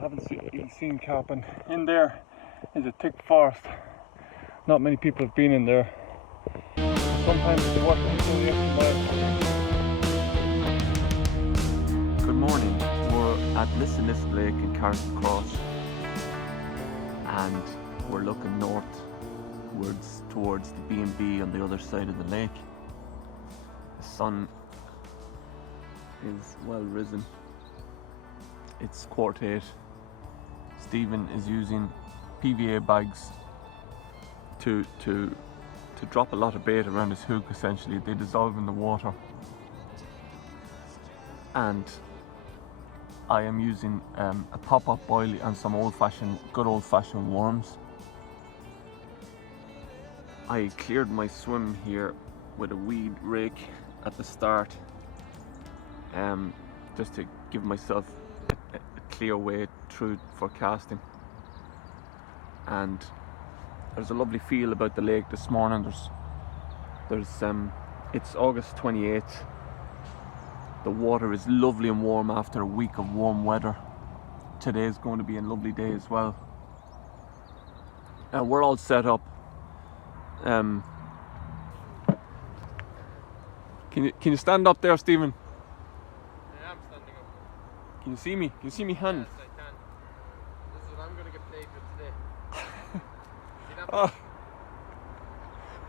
haven't even seen carp, and in there is a thick forest. Not many people have been in there. Sometimes it's worth it to go the extra mile. Good morning. We're at Lisanisk Lake Carrickmacross, and we're looking northwards towards the B&B on the other side of the lake. The sun is well risen. It's 8:15. Stephen is using PVA bags to drop a lot of bait around his hook. Essentially, they dissolve in the water, and I am using a pop-up boilie and some good old-fashioned worms. I cleared my swim here with a weed rake at the start, just to give myself a clear way through for casting. And there's a lovely feel about the lake this morning. It's August 28th. The water is lovely and warm after a week of warm weather. Today is going to be a lovely day as well. We're all set up. Can you stand up there, Stephen? I am standing up. Can you see me? Can you see me hand? Yes, I can. This is what I'm going to get played with today. See that? Oh.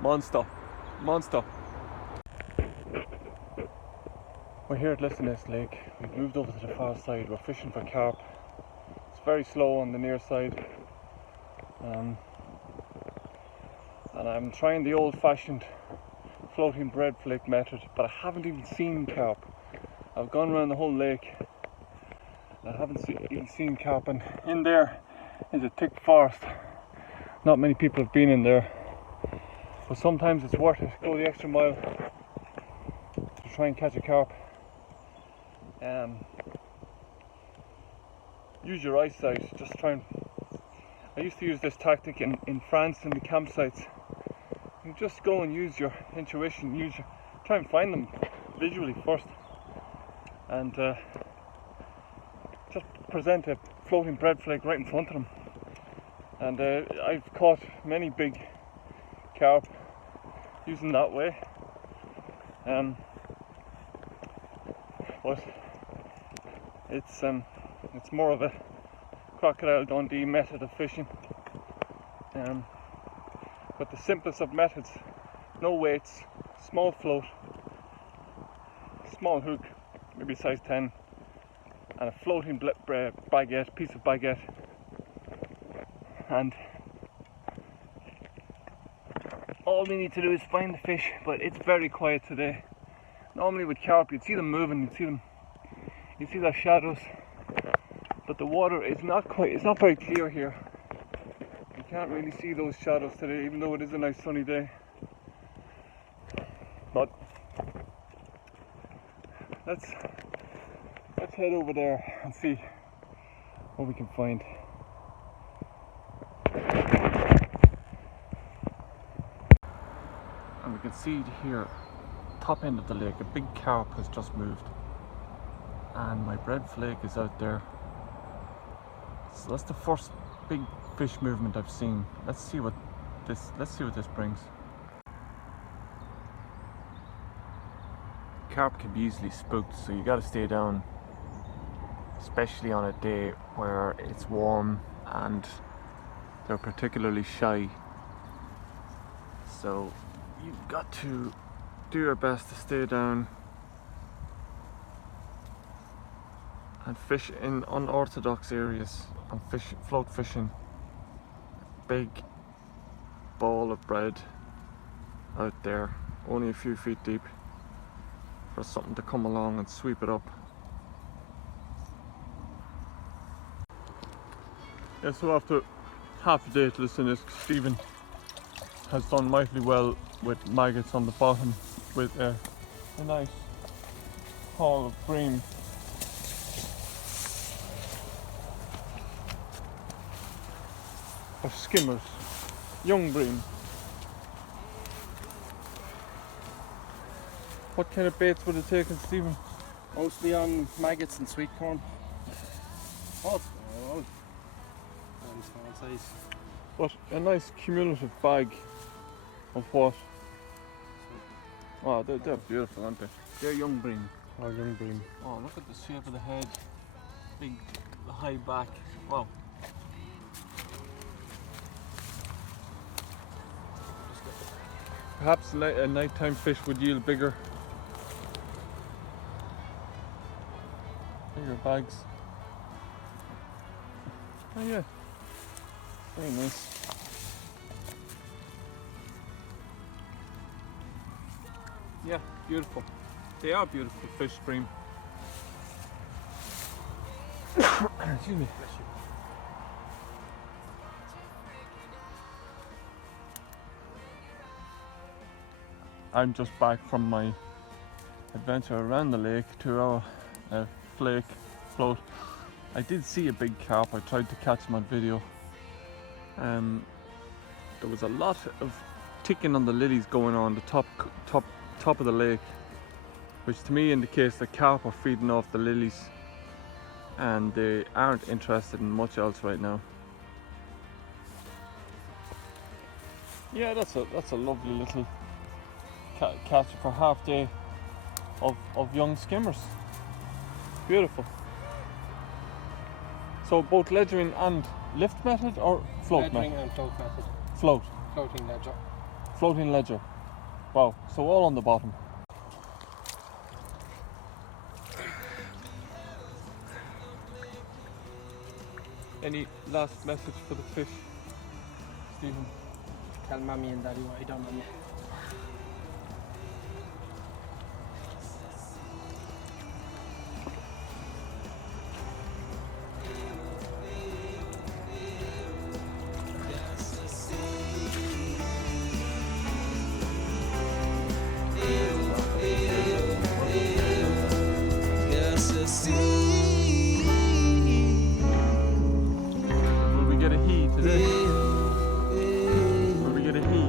Monster. We're here at Lisanisk Lake. We've moved over to the far side. We're fishing for carp. It's very slow on the near side. And I'm trying the old-fashioned floating bread flake method, but I haven't even seen carp. I've gone around the whole lake. I haven't even seen carp, and in there is a thick forest. Not many people have been in there, but sometimes it's worth it. Go the extra mile to try and catch a carp. Use your eyesight. Just try and. I used to use this tactic in France in the campsites. You just go and use your intuition. Try and find them visually first, and just present a floating bread flake right in front of them. And I've caught many big carp using that way. But it's more of a crocodile Dundee method of fishing. But the simplest of methods, no weights, small float, small hook, maybe size 10, and a floating piece of baguette. And all we need to do is find the fish, but it's very quiet today. Normally with carp you'd see them moving, you'd see their shadows, but the water is it's not very clear here. You can't really see those shadows today, even though it is a nice sunny day. But let's head over there and see what we can find. And we can see here, top end of the lake, a big carp has just moved, and my bread flake is out there. So that's the first big fish movement I've seen. Let's see what this brings. Carp can be easily spooked, so you gotta stay down, especially on a day where it's warm and they're particularly shy. So you've got to do your best to stay down and fish in unorthodox areas and float fishing. Big ball of bread out there, only a few feet deep, for something to come along and sweep it up. Yeah, so after half a day at Lisanisk, Stephen has done mightily well with maggots on the bottom, with a nice haul of bream. Of skimmers, young bream. What kind of baits would it take, Stephen? Mostly on maggots and sweet corn. Oh, small size. But a nice cumulative bag of what? Oh, they're beautiful, aren't they? They're young bream. Oh, young bream. Oh, look at the shape of the head. Big, high back. Wow. Perhaps a nighttime fish would yield bigger bags. Oh yeah, very nice. Yeah, beautiful. They are beautiful fish, bream. Excuse me. I'm just back from my adventure around the lake to our flake float. I did see a big carp. I tried to catch him on video. There was a lot of ticking on the lilies going on the top of the lake, which to me indicates that carp are feeding off the lilies and they aren't interested in much else right now. Yeah, that's a lovely little catch for half day of young skimmers. Beautiful. So both ledgering and lift method or float Ledgering method? and float method. Float. Floating ledger. Floating ledger. Wow. So all on the bottom. Any last message for the fish, Stephen? Tell mommy and daddy what I done on you. Will we get a he today? Will we get a he?